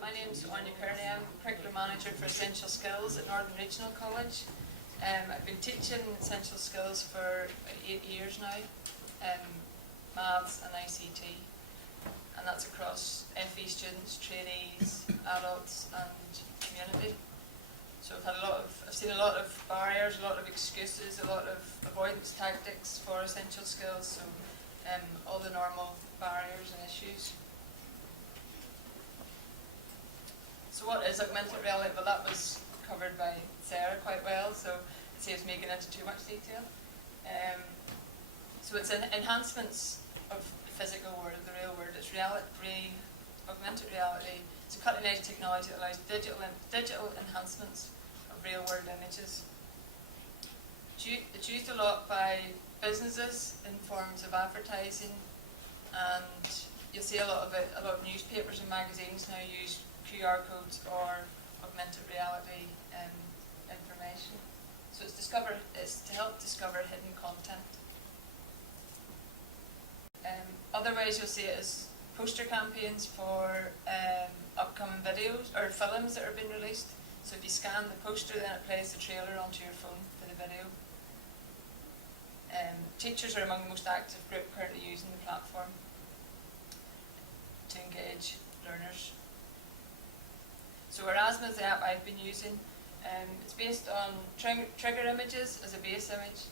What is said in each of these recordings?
my name's Aine Kearney. I'm Curriculum Manager for Essential Skills at Northern Regional College. I've been teaching Essential Skills for 8 years now, maths and ICT, and that's across FE students, trainees, adults and community. So I've seen a lot of barriers, a lot of excuses, a lot of avoidance tactics for Essential Skills, so all the normal barriers and issues. So what is augmented reality? Well, that was covered by Sarah quite well, so it saves me getting into too much detail. So it's enhancements of the physical world, the real world. It's augmented reality. It's a cutting-edge technology that allows digital enhancements of real-world images. It's used a lot by businesses in forms of advertising, and you'll see a lot of newspapers and magazines now use QR codes or augmented reality information. So it's to help discover hidden content. Other ways you'll see it is poster campaigns for upcoming videos or films that are being released. So if you scan the poster, then it plays the trailer onto your phone for the video. Teachers are among the most active group currently using the platform to engage learners. So Erasmus, the app I've been using, it's based on trigger images as a base image,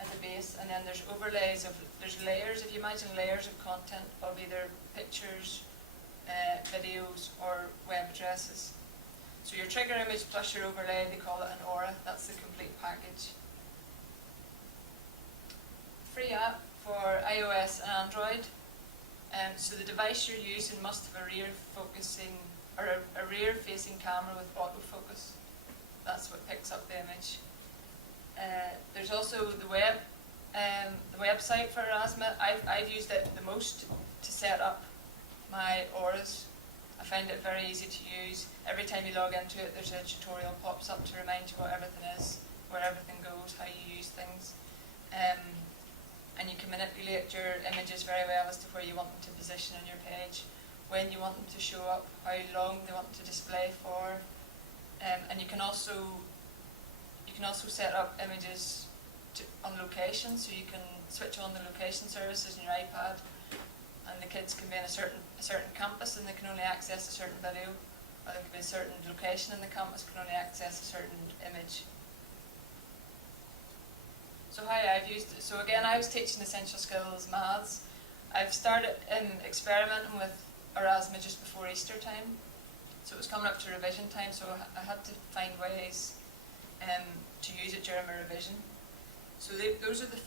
and then there's overlays there's layers, if you imagine layers of content of either pictures, videos or web addresses. So your trigger image plus your overlay, they call it an aura, that's the complete package. Free app for iOS and Android. So the device you're using must have a rear-facing camera with autofocus. That's what picks up the image. There's also the website for Erasmus. I've used it the most to set up my auras. I find it very easy to use. Every time you log into it, there's a tutorial pops up to remind you what everything is, where everything goes, how you use things. And you can manipulate your images very well as to where you want them to position on your page, when you want them to show up, how long they want to display for, and you can also set up images on location, so you can switch on the location services on your iPad, and the kids can be in a certain campus and they can only access a certain video, or there could be a certain location in the campus can only access a certain image. So how I've used it. So again, I was teaching Essential Skills maths. I've started experimenting with Erasmus just before Easter time. So it was coming up to revision time, so I had to find ways to use it during my revision. So those are the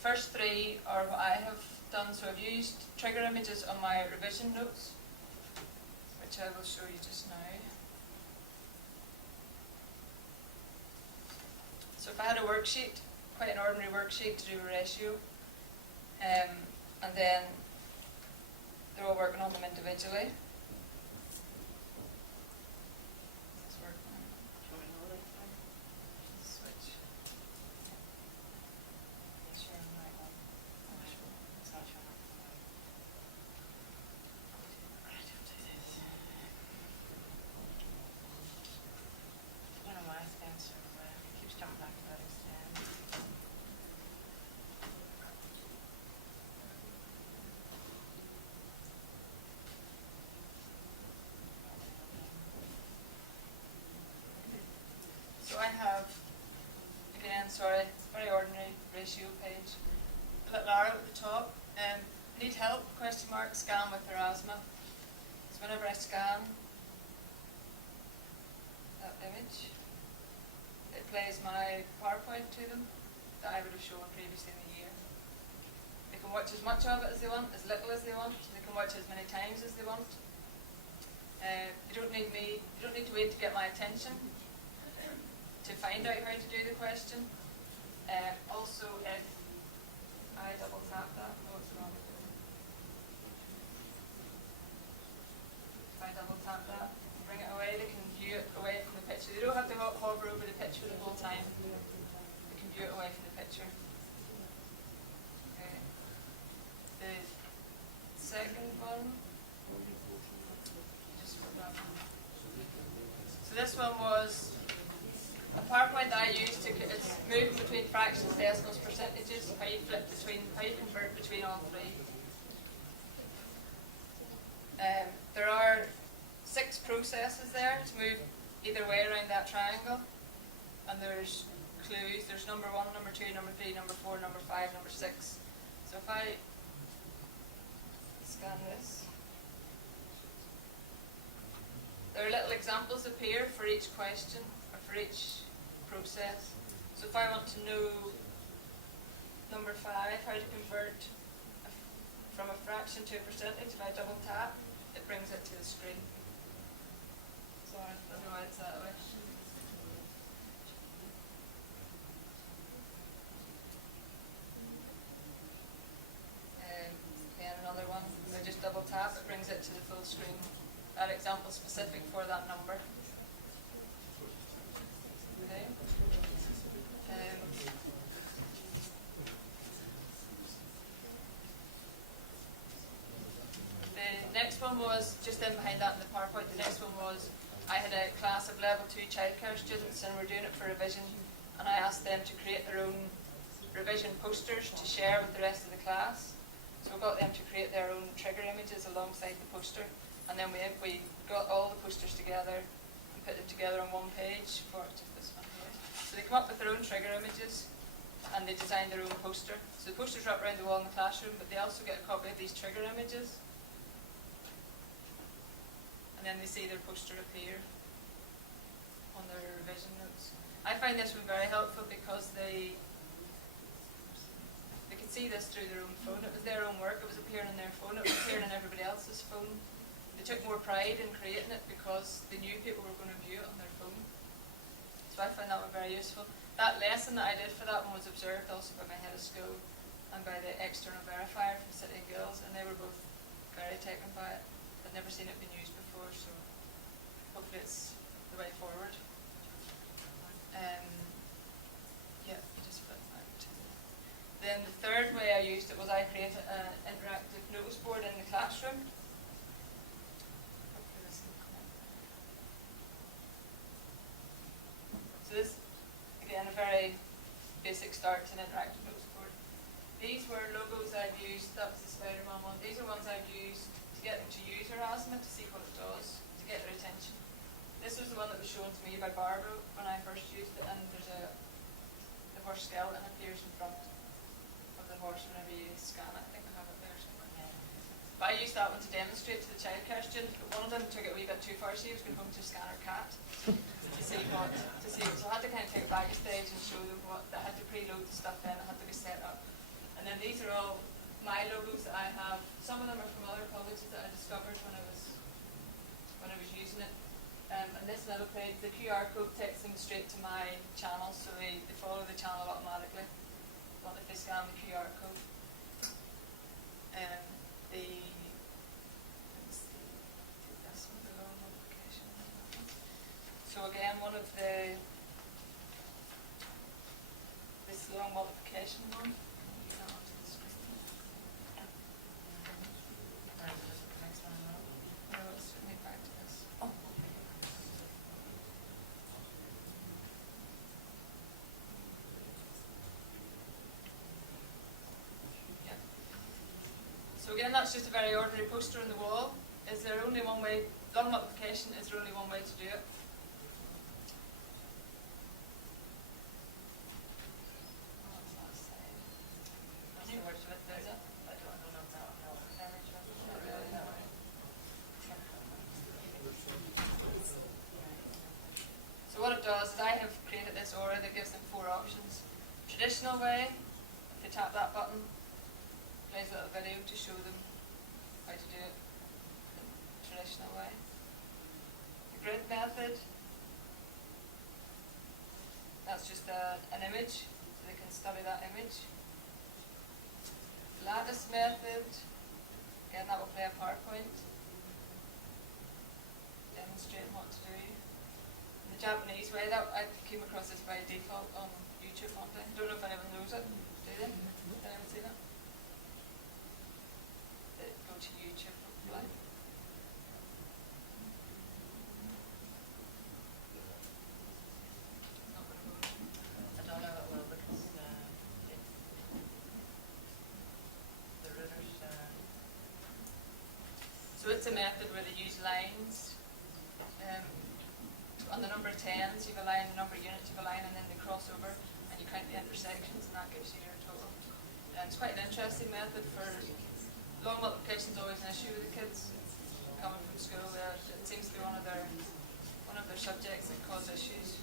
first three are what I have done. So I've used trigger images on my revision notes, which I will show you just now. So if I had a worksheet, quite an ordinary worksheet to do a ratio, and then they're all working on them individually. This work now. Switch. Sure, I'm right on. Oh, sure. It's not showing up. Right, I'll do this. I don't know why it stands so it keeps jumping back to that extent. So I have, again, sorry, very ordinary ratio page. A little arrow at the top. Need help? ? Scan with Erasmus. So whenever I scan that image, it plays my PowerPoint to them that I would have shown previously in the year. They can watch as much of it as they want, as little as they want. They can watch as many times as they want. They don't need to wait to get my attention to find out how to do the question. Also, if I double tap that, oh, it's wrong. If I double tap that, bring it away, they can view it away from the picture. They don't have to hover over the picture the whole time. They can view it away from the picture. Okay. The second one. this one was a PowerPoint that I used to, it's moving between fractions, decimals, percentages, how you flip between, how you convert between all three. There are 6 processes there to move either way around that triangle, and there's clues. There's number 1, number 2, number 3, number 4, number 5, number 6. So if I scan this, there are little examples appear for each question or for each process. So if I want to know number 5, how to convert from a fraction to a percentage, if I double tap, it brings it to the screen. Sorry, I don't know why it's that way. Then another one, I just double tap, it brings it to the full screen. That example is specific for that number. Okay. The next one was, just in behind that in the PowerPoint, the next one was, I had a class of level 2 childcare students and we're doing it for revision, and I asked them to create their own revision posters to share with the rest of the class. So we got them to create their own trigger images alongside the poster, and then we got all the posters together and put them together on one page for just this one here. So they come up with their own trigger images and they design their own poster. So the posters are up around the wall in the classroom, but they also get a copy of these trigger images. And then they see their poster appear on their revision notes. I find this one very helpful because they could see this through their own phone. It was their own work, it was appearing on their phone, it was appearing on everybody else's phone. They took more pride in creating it because they knew people were going to view it on their phone. So I found that one very useful. That lesson that I did for that one was observed also by my head of school and by the external verifier from City and Guilds, and they were both very taken by it. I'd never seen it been used before, so hopefully it's the way forward. Yeah, you just flip back to then the third way I used it was I created an interactive notice board in the classroom. Hopefully this will come up. So this, again, a very basic start to an interactive notice board. These were logos I've used. That was the Spider-Man one. These are ones I've used to get them to use Erasmus to see what it does, to get their attention. This was the one that was shown to me by Barbara when I first used it, and there's the horse skeleton appears in front of the horse whenever you scan it. I think I have it there somewhere. But I used that one to demonstrate to the childcare students, but one of them took it a wee bit too far. She was going home to scan her cat to see what. So I had to kind of take it back a stage and show them what. I had to preload the stuff in, it had to be set up. And then these are all my logos that I have. Some of them are from other colleges that I discovered when I was using it. And this little page, the QR code takes them straight to my channel, so they follow the channel automatically. Well, if they scan the QR code. So again, one of this long multiplication one. So again, that's just a very ordinary poster on the wall. Is there only one way, long multiplication, is there only one way to do it? So what it does is I have created this aura that gives them 4 options. Traditional way, if they tap that button, plays a little video to show them how to do it the traditional way. The grid method, that's just an image, so they can study that image. Lattice method, again that will play a PowerPoint, demonstrating what to do. In the Japanese way, that I came across this by default on YouTube one day. I don't know if anyone knows it, do they? Did anyone see that? Go to YouTube, hopefully. So it's a method where they use lines. On the number of tens, you have a line, the number of units, you have a line, and then they cross over, and you count the intersections, and that gives you your total. And it's quite an interesting method for long multiplication is always an issue with the kids coming from school. It seems to be one of their subjects that cause issues.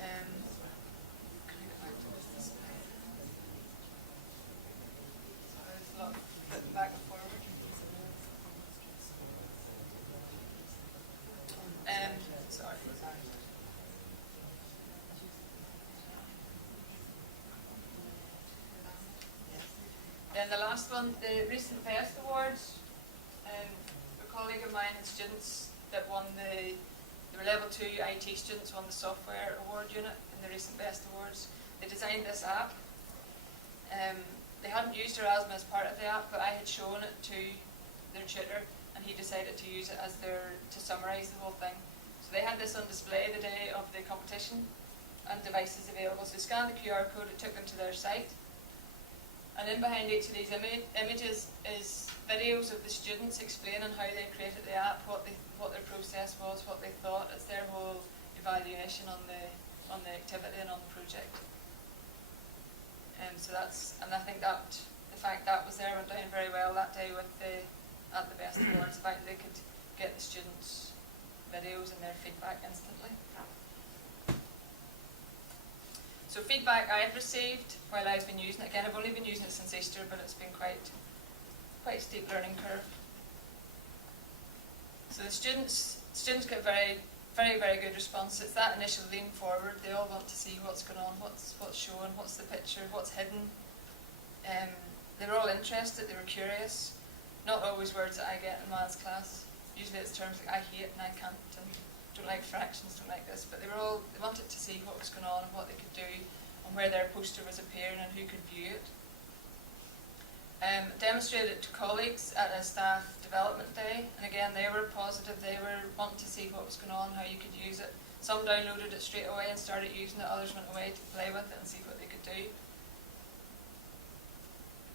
Can I go back to this display? Sorry, there's a lot of flipping back and forward. Sorry. Then the last one, the recent Best Awards. A colleague of mine had students that won they were level 2 IT students, won the software award unit in the recent Best Awards. They designed this app. They hadn't used Erasmus as part of the app, but I had shown it to their tutor, and he decided to use it as to summarise the whole thing. So they had this on display the day of the competition, and devices available. So they scanned the QR code, it took them to their site. And in behind each of these images is videos of the students explaining how they created the app, what their process was, what they thought. It's their whole evaluation on the activity and on the project. And I think that the fact that was there went down very well that day at the Best Awards. The fact that they could get the students' videos and their feedback instantly. So feedback I've received while I've been using it, again I've only been using it since Easter, but it's been quite a steep learning curve. So the students get very good response. It's that initial lean forward. They all want to see what's going on, what's shown, what's the picture, what's hidden. They were all interested, they were curious. Not always words that I get in maths class. Usually it's terms like I hate and I can't and don't like fractions, don't like this, but they wanted to see what was going on and what they could do and where their poster was appearing and who could view it. Demonstrated it to colleagues at a staff development day, and again they were positive. They were wanting to see what was going on, how you could use it. Some downloaded it straight away and started using it, others went away to play with it and see what they could do.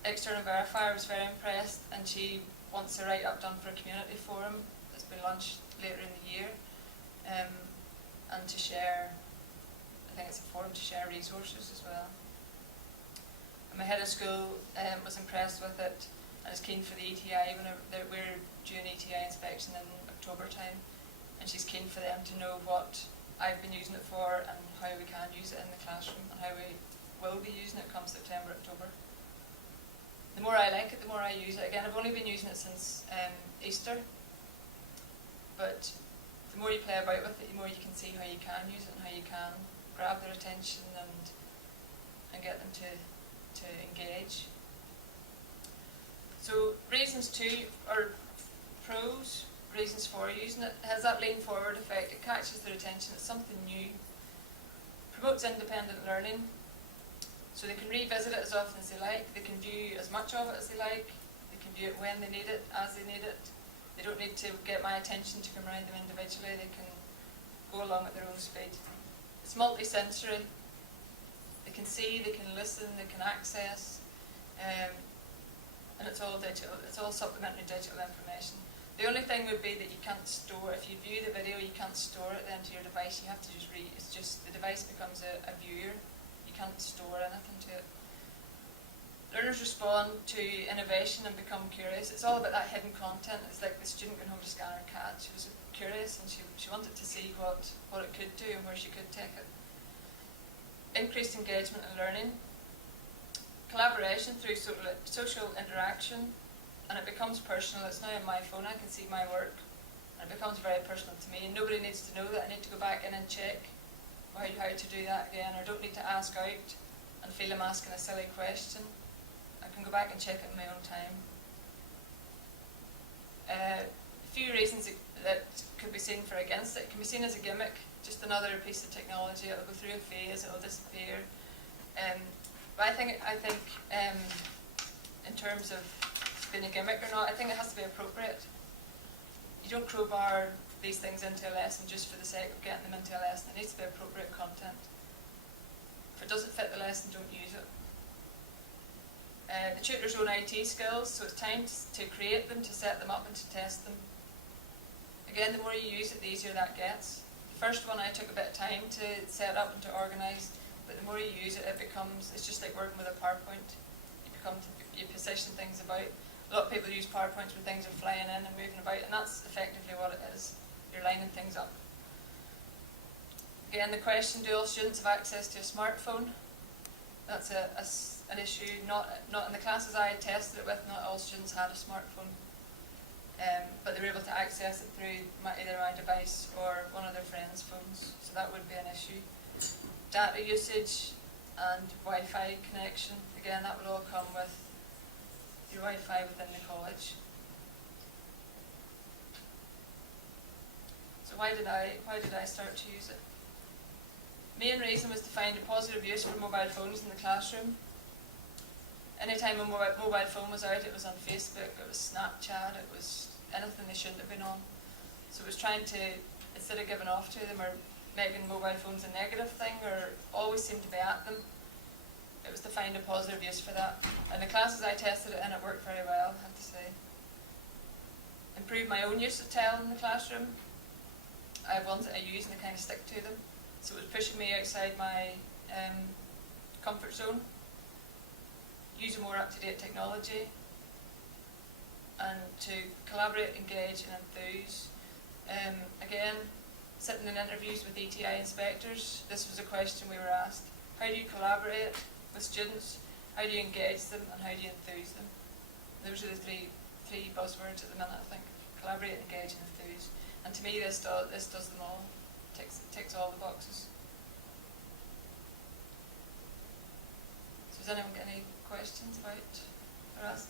External verifier was very impressed, and she wants a write-up done for a community forum that's been launched later in the year, and to share, I think it's a forum to share resources as well. And my head of school was impressed with it and is keen for the ETI. We're due an ETI inspection in October time, and she's keen for them to know what I've been using it for and how we can use it in the classroom and how we will be using it come September, October. The more I like it, the more I use it. Again, I've only been using it since Easter, but the more you play about with it, the more you can see how you can use it and how you can grab their attention and get them to engage. So reasons pros, reasons for using it. It has that lean forward effect. It catches their attention. It's something new. Promotes independent learning. So they can revisit it as often as they like. They can view as much of it as they like. They can view it when they need it, as they need it. They don't need to get my attention to come around them individually. They can go along at their own speed. It's multi-sensory. They can see, they can listen, they can access, and it's all digital. It's all supplementary digital information. The only thing would be that you can't store, if you view the video, you can't store it then to your device. You have to just read. It's just the device becomes a viewer. You can't store anything to it. Learners respond to innovation and become curious. It's all about that hidden content. It's like the student going home to scan her cat. She was curious and she wanted to see what it could do and where she could take it. Increased engagement and learning. Collaboration through social interaction, and it becomes personal. It's now on my phone. I can see my work, and it becomes very personal to me. And nobody needs to know that. I need to go back in and check how to do that again, or don't need to ask out and feel I'm asking a silly question. I can go back and check it in my own time. A few reasons that could be seen for against it. It can be seen as a gimmick, just another piece of technology. It'll go through a phase, it'll disappear. But I think in terms of being a gimmick or not, I think it has to be appropriate. You don't crowbar these things into a lesson just for the sake of getting them into a lesson. It needs to be appropriate content. If it doesn't fit the lesson, don't use it. The tutor's own IT skills, so it's time to create them, to set them up and to test them. Again, the more you use it, the easier that gets. The first one I took a bit of time to set up and to organise, but the more you use it, it's just like working with a PowerPoint. You position things about. A lot of people use PowerPoints where things are flying in and moving about, and that's effectively what it is. You're lining things up. Again, the question, do all students have access to a smartphone? That's an issue. Not in the classes I tested it with, not all students had a smartphone. But they were able to access it through either my device or one of their friends' phones, so that would be an issue. Data usage and Wi-Fi connection, again, that would all come with your Wi-Fi within the college. So why did I start to use it? Main reason was to find a positive use for mobile phones in the classroom. Anytime a mobile phone was out, it was on Facebook, it was Snapchat, it was anything they shouldn't have been on. So it was trying to, instead of giving off to them or making mobile phones a negative thing or always seem to be at them, it was to find a positive use for that. And the classes I tested it in, it worked very well, I have to say. Improve my own use of TEL in the classroom. I have ones that I use and I kind of stick to them. So it was pushing me outside my comfort zone, using more up-to-date technology, and to collaborate, engage and enthuse. Again, sitting in interviews with ETI inspectors, this was a question we were asked. How do you collaborate with students? How do you engage them? And how do you enthuse them? Those are the three buzzwords at the minute, I think. Collaborate, engage and enthuse. And to me this does them all. Ticks all the boxes. So does anyone get any questions about Erasmus?